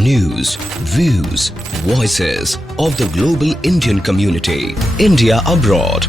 News, views, voices of the global Indian community. India abroad.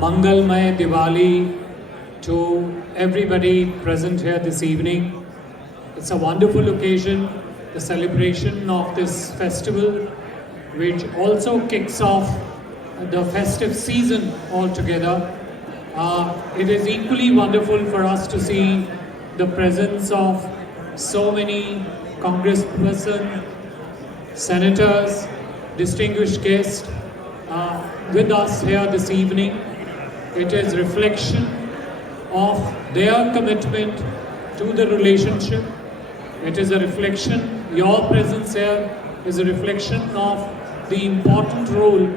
Mangalmay Diwali to everybody present here this evening. It's a wonderful occasion, the celebration of this festival, which also kicks off the festive season altogether. It is equally wonderful for us to see the presence of so many congresspersons, senators, distinguished guests with us here this evening. It is reflection of their commitment to the relationship. It is a reflection, your presence here is a reflection of the important role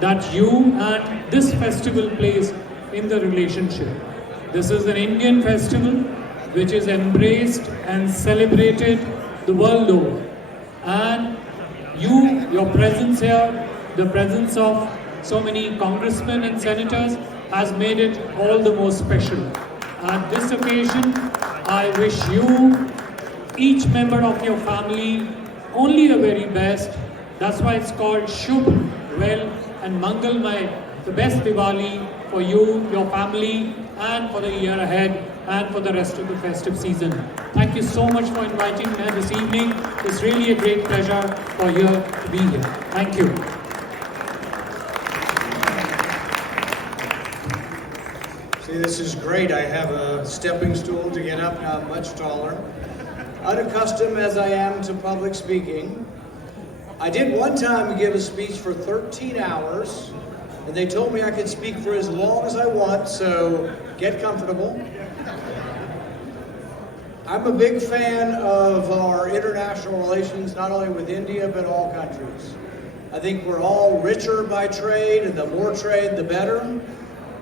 that you and this festival plays in the relationship. This is an Indian festival which is embraced and celebrated the world over. And your presence here, the presence of so many congressmen and senators has made it all the more special. At this occasion, I wish you, each member of your family, only the very best. That's why it's called Shubh, well, and Mangalmay, the best Diwali for you, your family, and for the year ahead, and for the rest of the festive season. Thank you so much for inviting me this evening. It's really a great pleasure for you to be here. Thank you. See, this is great. I have a stepping stool to get up, now I'm much taller. Unaccustomed as I am to public speaking, I did one time give a speech for 13 hours, and they told me I could speak for as long as I want, so get comfortable. I'm a big fan of our international relations, not only with India, but all countries. I think we're all richer by trade, and the more trade, the better.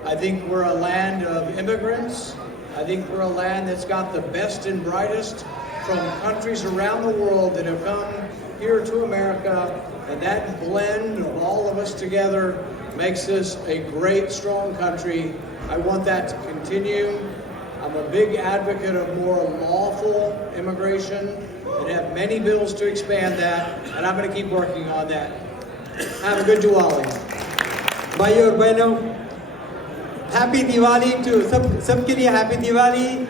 I think we're a land of immigrants. I think we're a land that's got the best and brightest from countries around the world that have come here to America, and that blend of all of us together makes us a great, strong country. I want that to continue. I'm a big advocate of more lawful immigration and have many bills to expand that, and I'm going to keep working on that. Have a good Diwali. Bhaiyo aur behno, Happy Diwali to sabke liye Happy Diwali.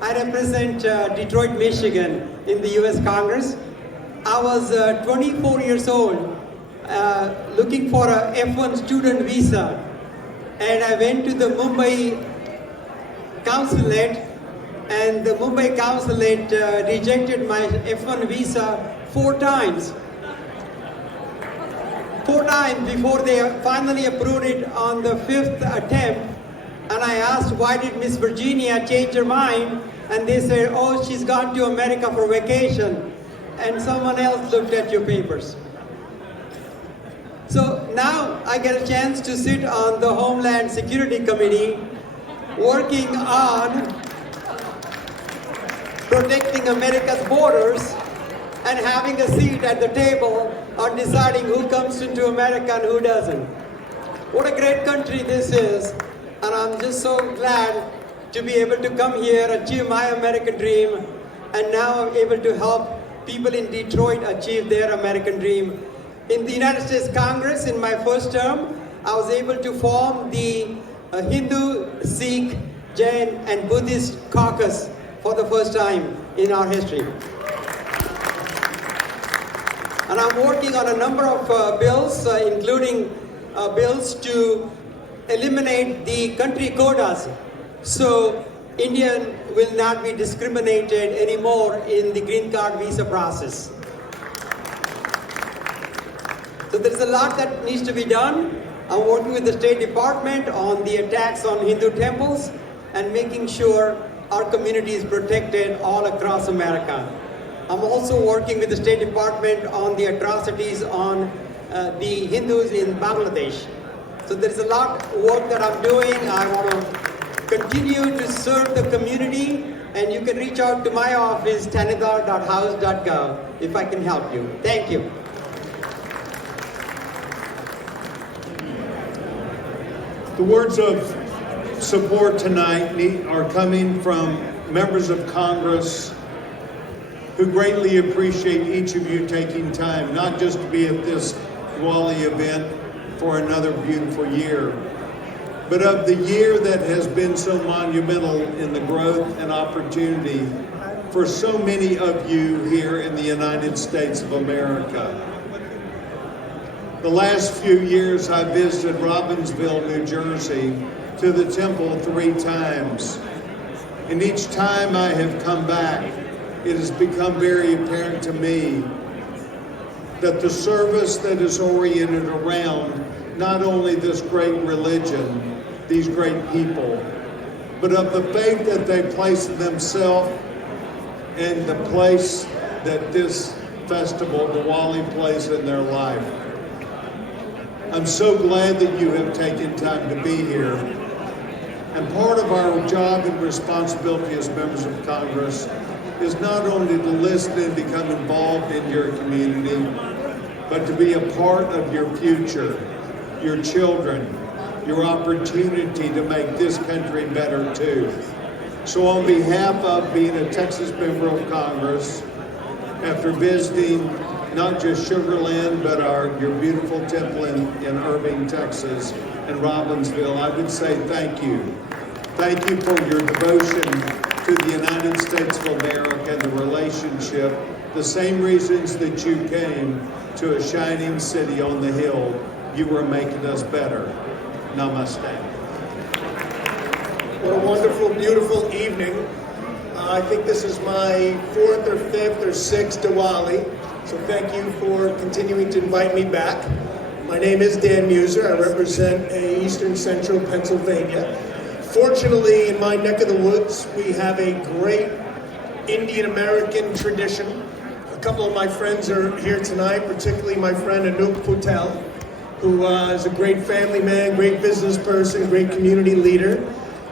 I represent Detroit, Michigan in the US Congress. I was 24 years old looking for a F1 student visa, and I went to the Mumbai consulate, and the Mumbai consulate rejected my F1 visa 4 times. 4 times before they finally approved it on the 5th attempt. And And I asked, why did Miss Virginia change her mind? And they said, oh, she's gone to America for vacation. And someone else looked at your papers. So now I get a chance to sit on the Homeland Security Committee working on protecting America's borders and having a seat at the table on deciding who comes into America and who doesn't. What a great country this is, and I'm just so glad to be able to come here, achieve my American dream, and now I'm able to help people in Detroit achieve their American dream. In the United States Congress, in my first term, I was able to form the Hindu, Sikh, Jain, and Buddhist caucus for the first time in our history. And I'm working on a number of bills, including bills to eliminate the country quotas. So Indian will not be discriminated anymore in the green card visa process. So there's a lot that needs to be done. I'm working with the State Department on the attacks on Hindu temples and making sure our community is protected all across America. I'm also working with the State Department on the atrocities on the Hindus in Bangladesh. So there's a lot of work that I'm doing. I want to continue to serve the community, and you can reach out to my office, tanidar.house.gov, if I can help you. Thank you. The words of support tonight are coming from members of Congress who greatly appreciate each of you taking time, not just to be at this Diwali event for another beautiful year, but of the year that has been so monumental in the growth and opportunity for so many of you here in the United States of America. The last few years I visited Robbinsville, New Jersey, to the temple 3 times. And each time I have come back, it has become very apparent to me that the service that is oriented around not only this great religion, these great people, but of the faith that they place in themselves and the place that this festival, Diwali, plays in their life. I'm so glad that you have taken time to be here. And part of our job and responsibility as members of Congress is not only to listen and become involved in your community, but to be a part of your future, your children, your opportunity to make this country better too. So on behalf of being a Texas member of Congress, after visiting not just Sugar Land, but your beautiful temple in Irving, Texas, and Robbinsville, I would say thank you. Thank you for your devotion to the United States of America and the relationship, the same reasons that you came to a shining city on the hill. You were making us better. Namaste. What a wonderful, beautiful evening. I think this is my 4th or 5th or 6th Diwali. So thank you for continuing to invite me back. My name is Dan Muser. I represent Eastern Central Pennsylvania. Fortunately, in my neck of the woods, we have a great Indian American tradition. A couple of my friends are here tonight, particularly my friend Anup Patel, who is a great family man, great business person, great community leader,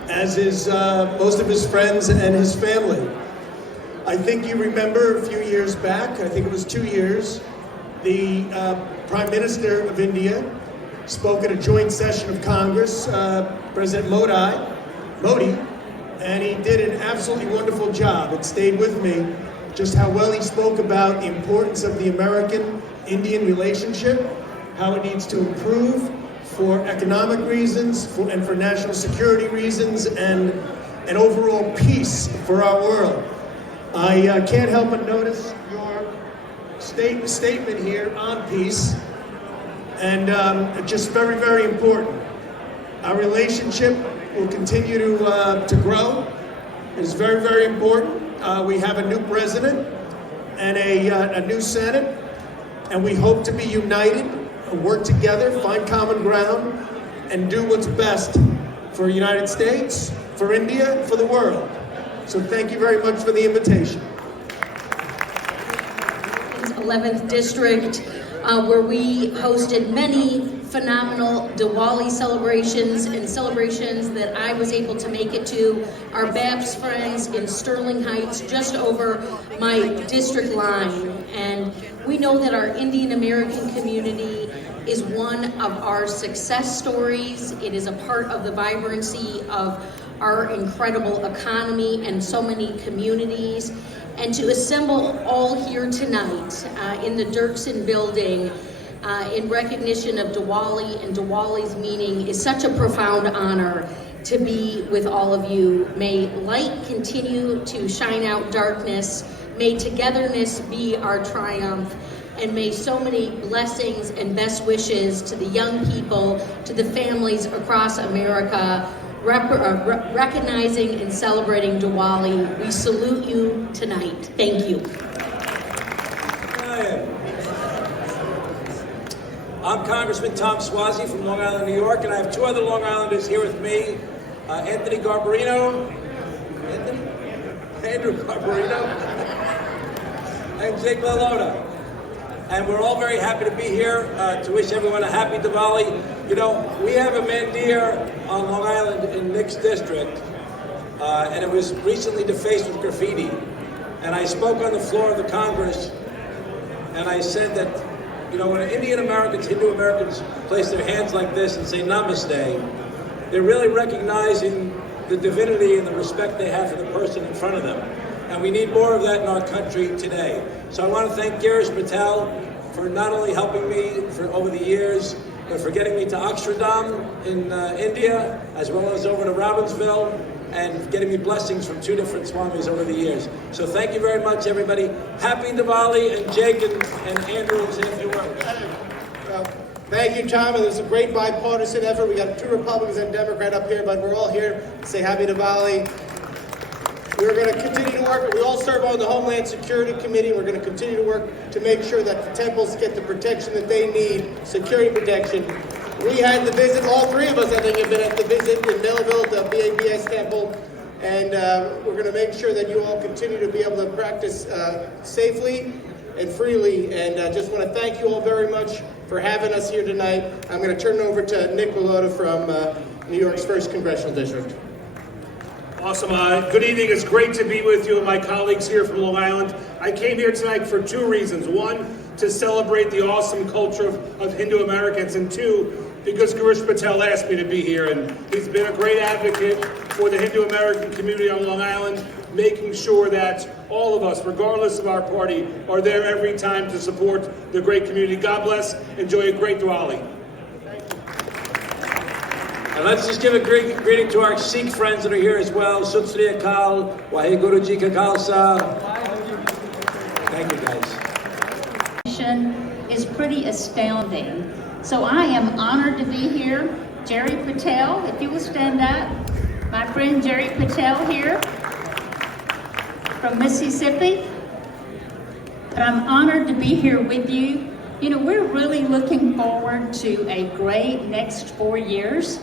as is most of his friends and his family. I think you remember a few years back, I think it was 2 years, the Prime Minister of India spoke at a joint session of Congress, President Modi, and he did an absolutely wonderful job. It stayed with me just how well he spoke about the importance of the American-Indian relationship, how it needs to improve for economic reasons and for national security reasons and overall peace for our world. I can't help but notice your statement here on peace, and just very, very important. Our relationship will continue to grow. It is very, very important. We have a new president and a new Senate, and we hope to be united, work together, find common ground, and do what's best for the United States, for India, for the world. So thank you very much for the invitation. 11th District, where we hosted many phenomenal Diwali celebrations and celebrations that I was able to make it to. Our BAPS friends in Sterling Heights, just over my district line. And we know that our Indian American community is one of our success stories. It is a part of the vibrancy of our incredible economy and so many communities. And to assemble all here tonight in the Dirksen building in recognition of Diwali and Diwali's meaning is such a profound honor to be with all of you. May light continue to shine out darkness. May togetherness be our triumph. And may so many blessings and best wishes to the young people, to the families across America, recognizing and celebrating Diwali. We salute you tonight. Thank you. I'm Congressman Tom Suozzi from Long Island, New York, and I have two other Long Islanders here with me, Anthony Garbarino, Andrew Garbarino, and Jake LaLota. And we're all very happy to be here to wish everyone a happy Diwali. You know, we have a Mandir on Long Island in Nick's district, and it was recently defaced with graffiti. And I spoke on the floor of the Congress, and I said that, you know, when Indian Americans, Hindu Americans place their hands like this and say namaste, they're really recognizing the divinity and the respect they have for the person in front of them. And we need more of that in our country today. So I want to thank Girish Patel for not only helping me for over the years, but for getting me to Oxfordham in India, as well as over to Robbinsville, and getting me blessings from two different swamis over the years. So thank you very much, everybody. Happy Diwali, and Jake and Andrew will say a few words. Well, thank you, Tom. And there's a great bipartisan effort. We got two Republicans and a Democrat up here, but we're all here to say Happy Diwali. We're going to continue to work. We all serve on the Homeland Security Committee. We're going to continue to work to make sure that the temples get the protection that they need, security protection. We had the visit, all three of us, I think, have been at the visit in Belleville at the BAPS temple. And we're going to make sure that you all continue to be able to practice safely and freely. And I just want to thank you all very much for having us here tonight. I'm going to turn it over to Nick LaLota from New York's 1st Congressional District. Awesome. Good evening. It's great to be with you and my colleagues here from Long Island. I came here tonight for two reasons. One, to celebrate the awesome culture of Hindu Americans, and two, because Girish Patel asked me to be here, and he's been a great advocate for the Hindu American community on Long Island, making sure that all of us, regardless of our party, are there every time to support the great community. God bless. Enjoy a great Diwali. And let's just give a greeting to our Sikh friends that are here as well. Sat Sri Akal, Waheguru Ji Ka Khalsa. Thank you, guys. Is pretty astounding. So I am honored to be here. Jerry Patel, if you will stand up. My friend Jerry Patel here from Mississippi. But I'm honored to be here with you. You know, we're really looking forward to a great next 4 years.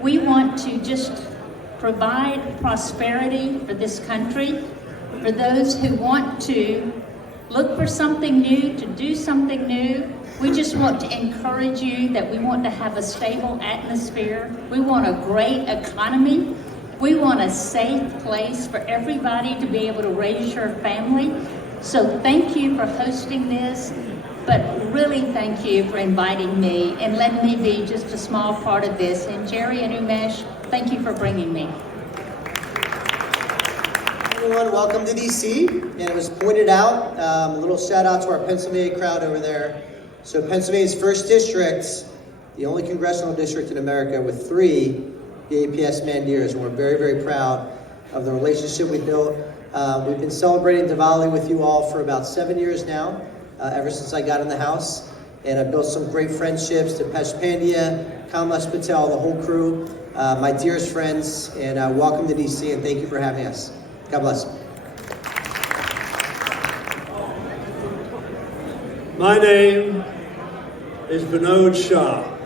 We want to just provide prosperity for this country, for those who want to look for something new, to do something new. We just want to encourage you that we want to have a stable atmosphere. We want a great economy. We want a safe place for everybody to be able to raise your family. So thank you for hosting this. But really thank you for inviting me and letting me be just a small part of this. And Jerry and Umesh, thank you for bringing me. Everyone, welcome to DC. And it was pointed out, a little shout out to our Pennsylvania crowd over there. So Pennsylvania's 1st District, the only congressional district in America with 3 BAPS Mandirs. And we're very, very proud of the relationship we built. We've been celebrating Diwali with you all for about 7 years now. Ever since I got in the House, and I've built some great friendships to Pesh Pandya, Kamlesh Patel, the whole crew, my dearest friends, and welcome to DC, and thank you for having us. God bless. My name is Vinod Shah.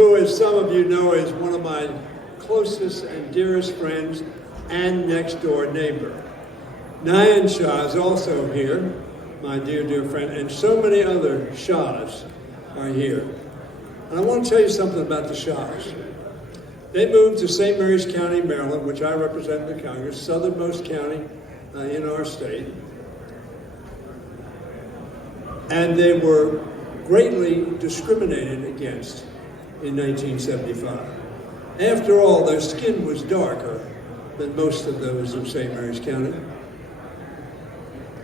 who, as some of you know, is one of my closest and dearest friends and next-door neighbor. Nayan Shah is also here, my dear, dear friend, and so many other Shahs are here. And I want to tell you something about the Shahs. They moved to St. Mary's County, Maryland, which I represent in the Congress, southernmost county in our state. And they were greatly discriminated against in 1975. After all, their skin was darker than most of those of St. Mary's County.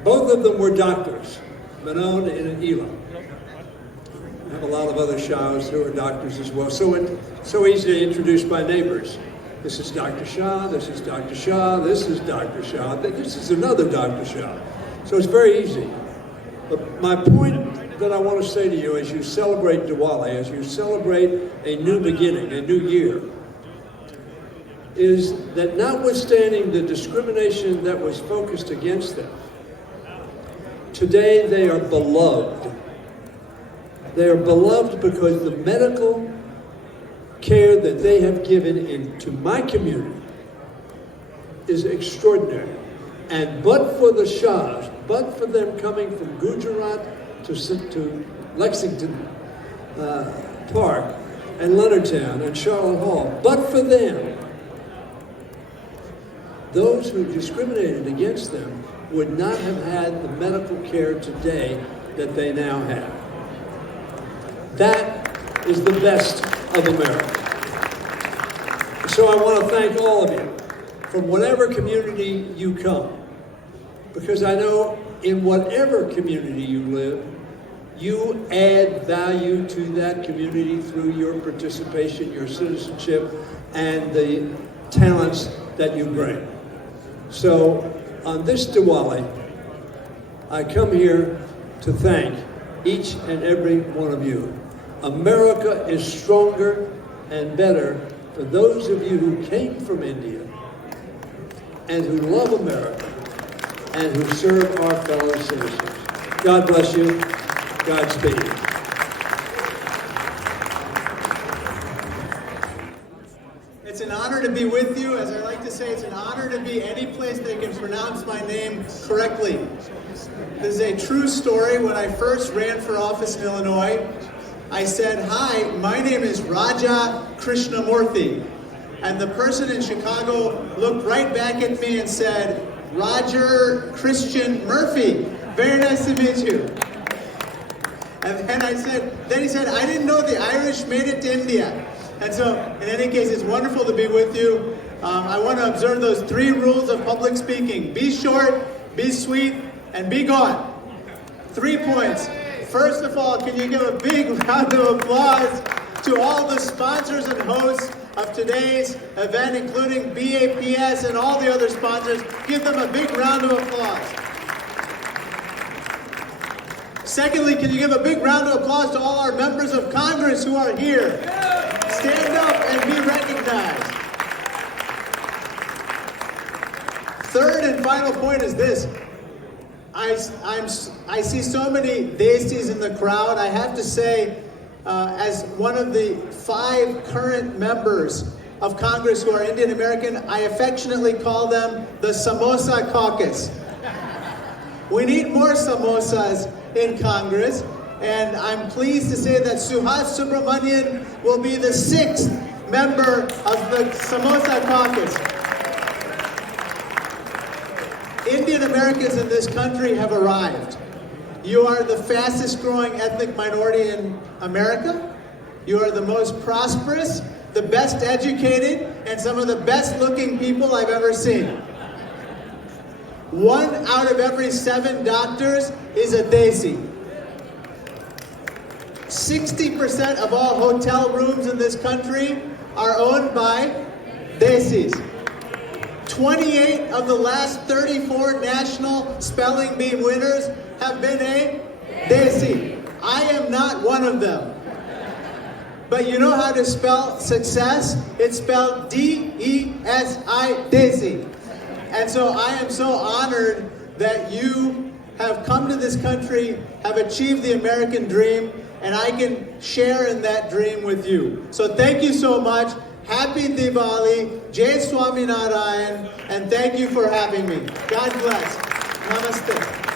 Both of them were doctors, Manon and Elam. I have a lot of other Shahs who are doctors as well, so it's so easy to introduce my neighbors. This is Dr. Shah, this is Dr. Shah, this is Dr. Shah, this is another Dr. Shah. So it's very easy. But my point that I want to say to you as you celebrate Diwali, as you celebrate a new beginning, a new year, is that notwithstanding the discrimination that was focused against them, today they are beloved. They are beloved because the medical care that they have given into my community is extraordinary. And but for the Shahs, but for them coming from Gujarat to Lexington Park and Leonardtown and Charlotte Hall, but for them, those who discriminated against them would not have had the medical care today that they now have. That is the best of America. So I want to thank all of you from whatever community you come, because I know in whatever community you live, you add value to that community through your participation, your citizenship, and the talents that you bring. So on this Diwali, I come here to thank each and every one of you. America is stronger and better for those of you who came from India and who love America and who serve our fellow citizens. God bless you. Godspeed. It's an honor to be with you. As I like to say, it's an honor to be any place they can pronounce my name correctly. This is a true story. When I first ran for office in Illinois, I said, "Hi, my name is Raja Krishnamurthy." And the person in Chicago looked right back at me and said, "Roger Christian Murphy. Very nice to meet you." And then he said, "I didn't know the Irish made it to India." And so, in any case, it's wonderful to be with you. I want to observe those 3 rules of public speaking. Be short, be sweet, and be gone. 3 points. First of all, can you give a big round of applause to all the sponsors and hosts of today's event, including BAPS and all the other sponsors. Give them a big round of applause. Secondly, can you give a big round of applause to all our members of Congress who are here? Stand up and be recognized. Third and final point is this. I see so many Desis in the crowd. I have to say, as one of the 5 current members of Congress who are Indian American, I affectionately call them the Samosa Caucus. We need more samosas in Congress, and I'm pleased to say that Suhas Subramanian will be the 6th member of the Samosa Caucus. Indian Americans in this country have arrived. You are the fastest growing ethnic minority in America. You are the most prosperous, the best educated, and some of the best looking people I've ever seen. 1 out of every 7 doctors is a Desi. 60% of all hotel rooms in this country are owned by Desis. 28 of the last 34 national spelling bee winners have been a Desi. I am not one of them. But you know how to spell success? It's spelled D-E-S-I, Desi. And so I am so honored that you have come to this country, have achieved the American dream, and I can share in that dream with you. So thank you so much. Happy Diwali, Jai Swaminarayan, and thank you for having me. God bless. Namaste.